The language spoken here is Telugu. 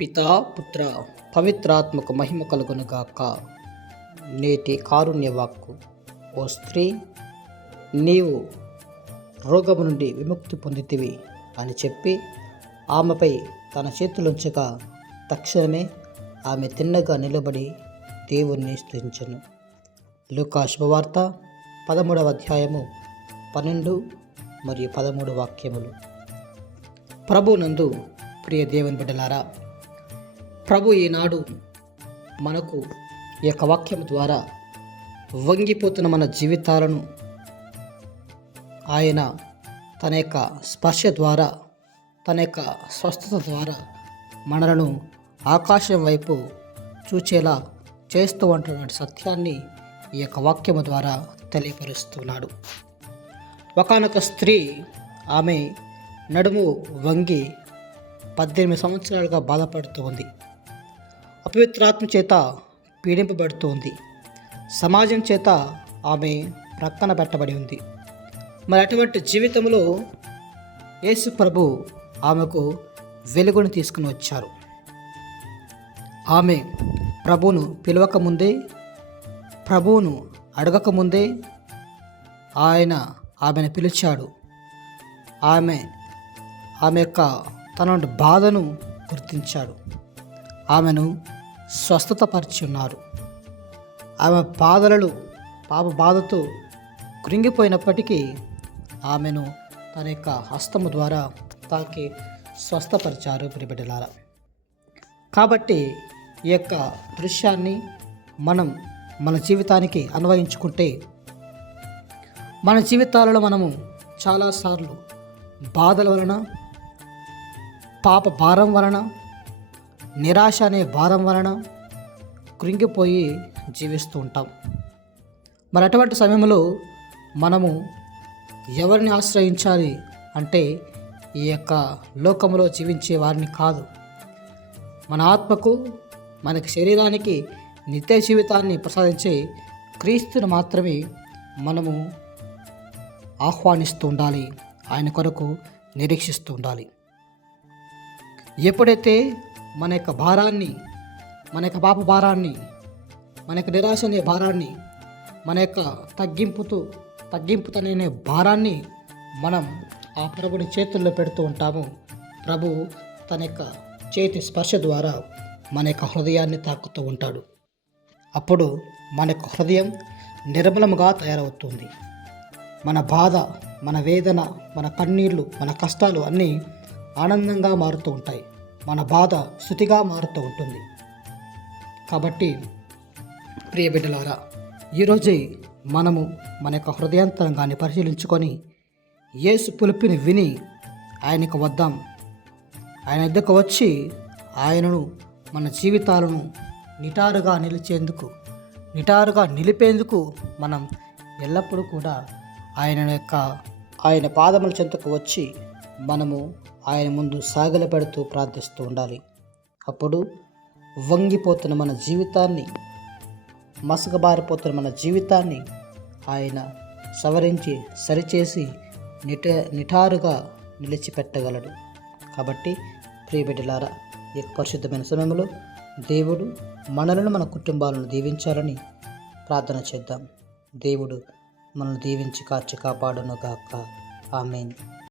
పితా పుత్ర పవిత్రాత్మకు మహిమ కలుగునుగాక. నేటి కారుణ్య వాక్కు. ఓ స్త్రీ, నీవు రోగము నుండి విముక్తి పొందితివి అని చెప్పి ఆమెపై తన చేతులుంచగా తక్షణమే ఆమె తిన్నగా నిలబడి దేవుణ్ణి స్తుతించెను. లూకా శుభవార్త 13వ అధ్యాయము 12 మరియు 13 వాక్యములు. ప్రభునందు ప్రియ దేవుని బిడ్డలారా, ప్రభు ఈనాడు మనకు ఈ యొక్క వాక్యం ద్వారా వంగిపోతున్న మన జీవితాలను ఆయన తన యొక్క స్పర్శ ద్వారా, తన యొక్క స్వస్థత ద్వారా మనలను ఆకాశం వైపు చూచేలా చేస్తూ ఉంటున్న సత్యాన్ని ఈ యొక్క వాక్యము ద్వారా తెలియపరుస్తున్నాడు. ఒకానొక స్త్రీ, ఆమె నడుము వంగి 18 సంవత్సరాలుగా బాధపడుతూ ఉంది. అపవిత్రాత్మ చేత పీడింపబడుతూ ఉంది. సమాజం చేత ఆమె ప్రక్కన పెట్టబడి ఉంది. మరి అటువంటి జీవితంలో యేసు ప్రభు ఆమెకు వెలుగును తీసుకుని వచ్చారు. ఆమె ప్రభువును పిలవకముందే, ప్రభువును అడగకముందే ఆమెను పిలిచాడు. ఆమె యొక్క తన బాధను గుర్తించాడు. ఆమెను స్వస్థతపరిచి ఉన్నారు. ఆమె పాప బాధతో కృంగిపోయినప్పటికీ ఆమెను తన యొక్క హస్తము ద్వారా తాకి స్వస్థపరిచారు ప్రియబిడ్డలారా. కాబట్టి ఈ యొక్క దృశ్యాన్ని మనం మన జీవితానికి అన్వయించుకుంటే, మన జీవితాలలో మనము చాలాసార్లు బాధల వలన, పాప భారం వలన, నిరాశ అనే భారం వలన కృంగిపోయి జీవిస్తూ ఉంటాం. మరి అటువంటి సమయంలో మనము ఎవరిని ఆశ్రయించాలి అంటే, ఈ యొక్క లోకంలో జీవించే వారిని కాదు, మన ఆత్మకు, మనకి శరీరానికి నిత్య జీవితాన్ని ప్రసాదించే క్రీస్తుని మాత్రమే మనము ఆహ్వానిస్తూ ఉండాలి. ఆయన కొరకు నిరీక్షిస్తూ ఉండాలి. ఎప్పుడైతే మన యొక్క భారాన్ని, మన యొక్క పాప భారాన్ని, మన యొక్క నిరాశ అనే భారాన్ని, మన యొక్క తగ్గింపుతనే భారాన్ని మనం ఆ ప్రభుని చేతుల్లో పెడుతూ ఉంటాము, ప్రభు తన యొక్క చేతి స్పర్శ ద్వారా మన యొక్క హృదయాన్ని తాకుతూ ఉంటాడు. అప్పుడు మన యొక్క హృదయం నిర్మలముగా తయారవుతుంది. మన బాధ, మన వేదన, మన కన్నీళ్లు, మన కష్టాలు అన్నీ ఆనందంగా మారుతూ ఉంటాయి. మన బాధ స్తుతిగా మారుతూ ఉంటుంది. కాబట్టి ప్రియ బిడ్డలారా, ఈరోజే మనము మన యొక్క హృదయాంతరంగాన్ని పరిశీలించుకొని యేసు పిలుపుని విని ఆయనకు వద్దాం. ఆయన వద్దకు వచ్చి ఆయనను మన జీవితాలను నిటారుగా నిలిపేందుకు మనం ఎల్లప్పుడూ కూడా ఆయన పాదముల చెంతకు వచ్చి మనము ఆయన ముందు సాగిలపెడుతూ ప్రార్థిస్తూ ఉండాలి. అప్పుడు వంగిపోతున్న మన జీవితాన్ని, మసకబారిపోతున్న మన జీవితాన్ని ఆయన సవరించి సరిచేసి నిటారుగా నిలిచిపెట్టగలడు. కాబట్టి ప్రియ బిడ్డలారా, ఈ పరిశుద్ధమైన సమయంలో దేవుడు మనలను, మన కుటుంబాలను దీవించాలని ప్రార్థన చేద్దాం. దేవుడు మనల్ని దీవించి కాచి కాపాడును గాక. ఆమేన్.